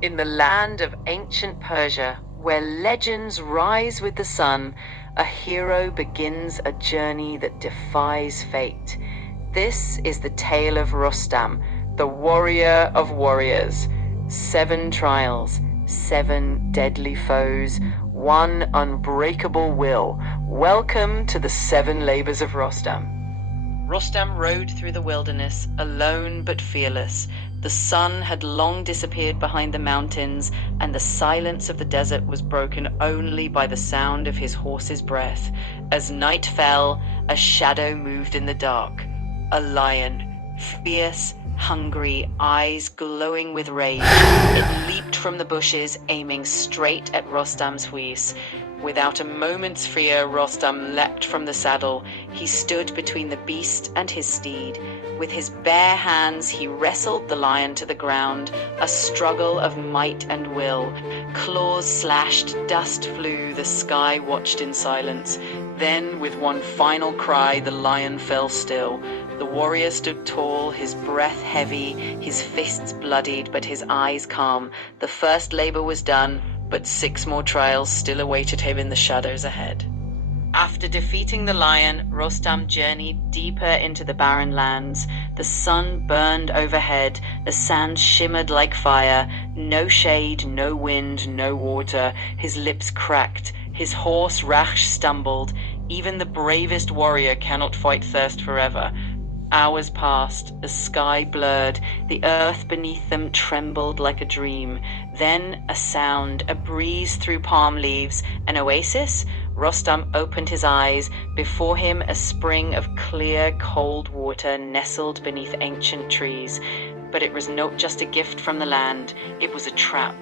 In the land of ancient Persia, where legends rise with the sun, a hero begins a journey that defies fate. This is the tale of Rostam, the warrior of warriors. 7 trials, 7 deadly foes, 1 unbreakable will. Welcome to the 7 Labors of Rostam. Rostam rode through the wilderness, alone but fearless. The sun had long disappeared behind the mountains, and the silence of the desert was broken only by the sound of his horse's breath. As night fell, a shadow moved in the dark. A lion, fierce, hungry, eyes glowing with rage. It leaped from the bushes, aiming straight at Rostam's huis. Without a moment's fear, Rostam leapt from the saddle. He stood between the beast and his steed. With his bare hands, he wrestled the lion to the ground, a struggle of might and will. Claws slashed, dust flew, the sky watched in silence. Then, with one final cry, the lion fell still. The warrior stood tall, his breath heavy, his fists bloodied, but his eyes calm. The first labor was done, but 6 more trials still awaited him in the shadows ahead. After defeating the lion, Rostam journeyed deeper into the barren lands. The sun burned overhead, the sand shimmered like fire. No shade, no wind, no water. His lips cracked, his horse Raksh stumbled. Even the bravest warrior cannot fight thirst forever. Hours passed, the sky blurred, the earth beneath them trembled like a dream. Then a sound, a breeze through palm leaves, an oasis. Rostam opened his eyes. Before him a spring of clear, cold water nestled beneath ancient trees. But it was not just a gift from the land, it was a trap.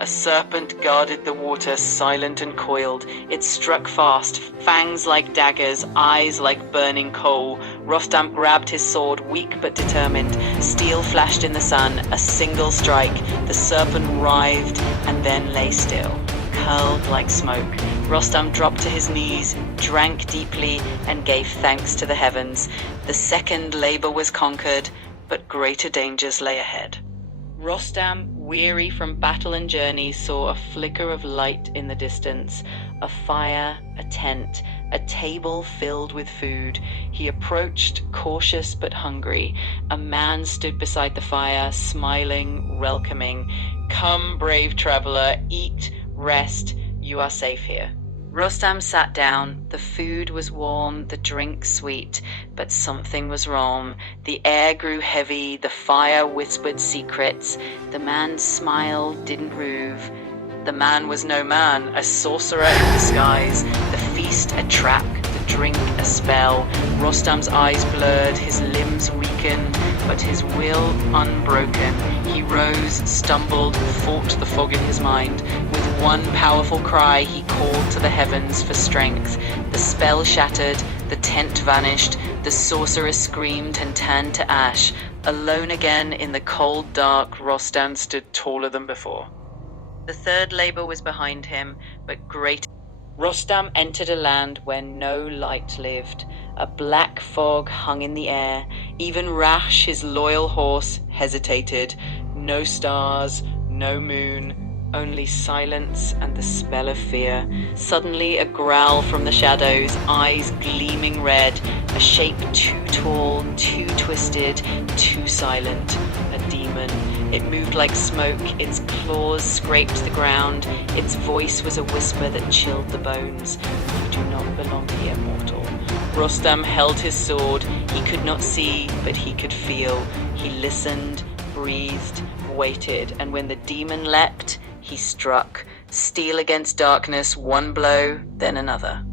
A serpent guarded the water, silent and coiled. It struck fast, fangs like daggers, eyes like burning coal. Rostam grabbed his sword, weak but determined. Steel flashed in the sun, a single strike. The serpent writhed and then lay still, curled like smoke. Rostam dropped to his knees, drank deeply, and gave thanks to the heavens. The second labor was conquered, but greater dangers lay ahead. Rostam, weary from battle and journey, saw a flicker of light in the distance. A fire, a tent, a table filled with food. He approached, cautious but hungry. A man stood beside the fire, smiling, welcoming. "Come, brave traveler, eat, rest, you are safe here." Rostam sat down. The food was warm, the drink sweet, but something was wrong. The air grew heavy, the fire whispered secrets. The man's smile didn't move. The man was no man, a sorcerer in disguise. The feast a trap, the drink a spell. Rostam's eyes blurred, his limbs weakened, but his will unbroken. He rose, stumbled, fought the fog in his mind. With one powerful cry, he called to the heavens for strength. The spell shattered, the tent vanished, the sorcerer screamed and turned to ash. Alone again in the cold dark, Rostam stood taller than before. The third labor was behind him, but greater. Rostam entered a land where no light lived. A black fog hung in the air. Even Raksh, his loyal horse, hesitated. No stars, no moon, only silence and the spell of fear. Suddenly a growl from the shadows, eyes gleaming red. A shape too tall, too twisted, too silent. A demon. It moved like smoke, its claws scraped the ground. Its voice was a whisper that chilled the bones. "You do not belong here, mortal." Rostam held his sword. He could not see, but he could feel. He listened, breathed, waited, and when the demon leapt, he struck. Steel against darkness, one blow, then another.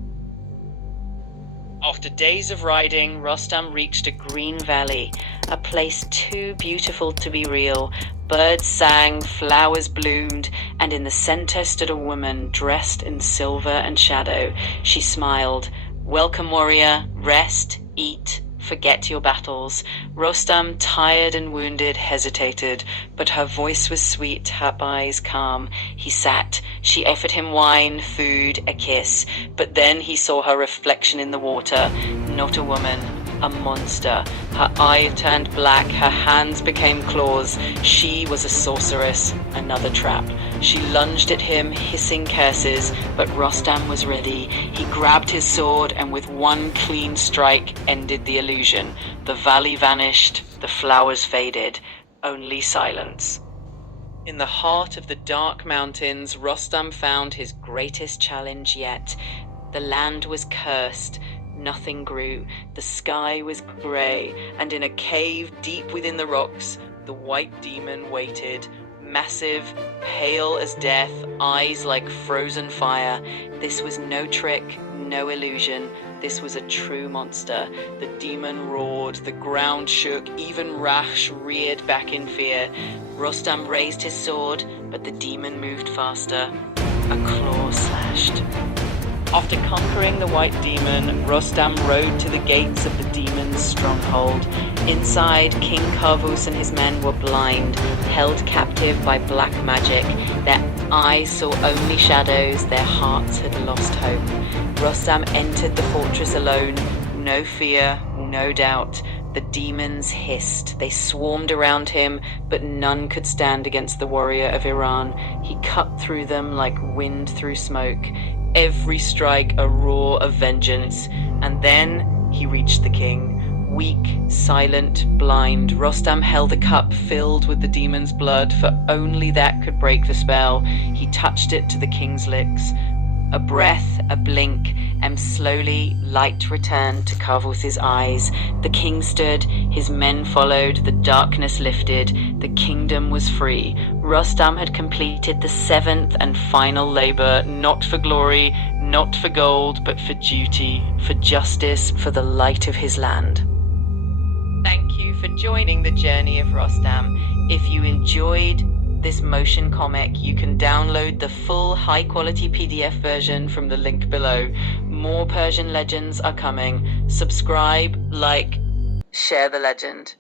After days of riding, Rostam reached a green valley, a place too beautiful to be real. Birds sang, flowers bloomed, and in the center stood a woman dressed in silver and shadow. She smiled. "Welcome, warrior. Rest, eat, forget your battles." Rostam, tired and wounded, hesitated, but her voice was sweet, her eyes calm. He sat. She offered him wine, food, a kiss, but then he saw her reflection in the water. Not a woman, a monster. Her eye turned black, her hands became claws. She was a sorceress, another trap. She lunged at him, hissing curses, but Rostam was ready. He grabbed his sword and with one clean strike ended the illusion. The valley vanished, the flowers faded, only silence. In the heart of the dark mountains, Rostam found his greatest challenge yet. The land was cursed. Nothing grew. The sky was grey, and in a cave deep within the rocks, the white demon waited. Massive, pale as death, eyes like frozen fire. This was no trick, no illusion. This was a true monster. The demon roared, the ground shook, even Rakhsh reared back in fear. Rostam raised his sword, but the demon moved faster. A claw slashed. After conquering the white demon, Rostam rode to the gates of the demon's stronghold. Inside, King Kavus and his men were blind, held captive by black magic. Their eyes saw only shadows, their hearts had lost hope. Rostam entered the fortress alone. No fear, no doubt. The demons hissed. They swarmed around him, but none could stand against the warrior of Iran. He cut through them like wind through smoke. Every strike a roar of vengeance. And then he reached the king. Weak, silent, blind, Rostam held a cup filled with the demon's blood, for only that could break the spell. He touched it to the king's lips. A breath, a blink, and slowly light returned to Kavus's eyes. The king stood, his men followed, the darkness lifted, the kingdom was free. Rostam had completed the seventh and final labor, not for glory, not for gold, but for duty, for justice, for the light of his land. Thank you for joining the journey of Rostam. If you enjoyed this motion comic, you can download the full high-quality PDF version from the link below. More Persian legends are coming. Subscribe, like, share the legend.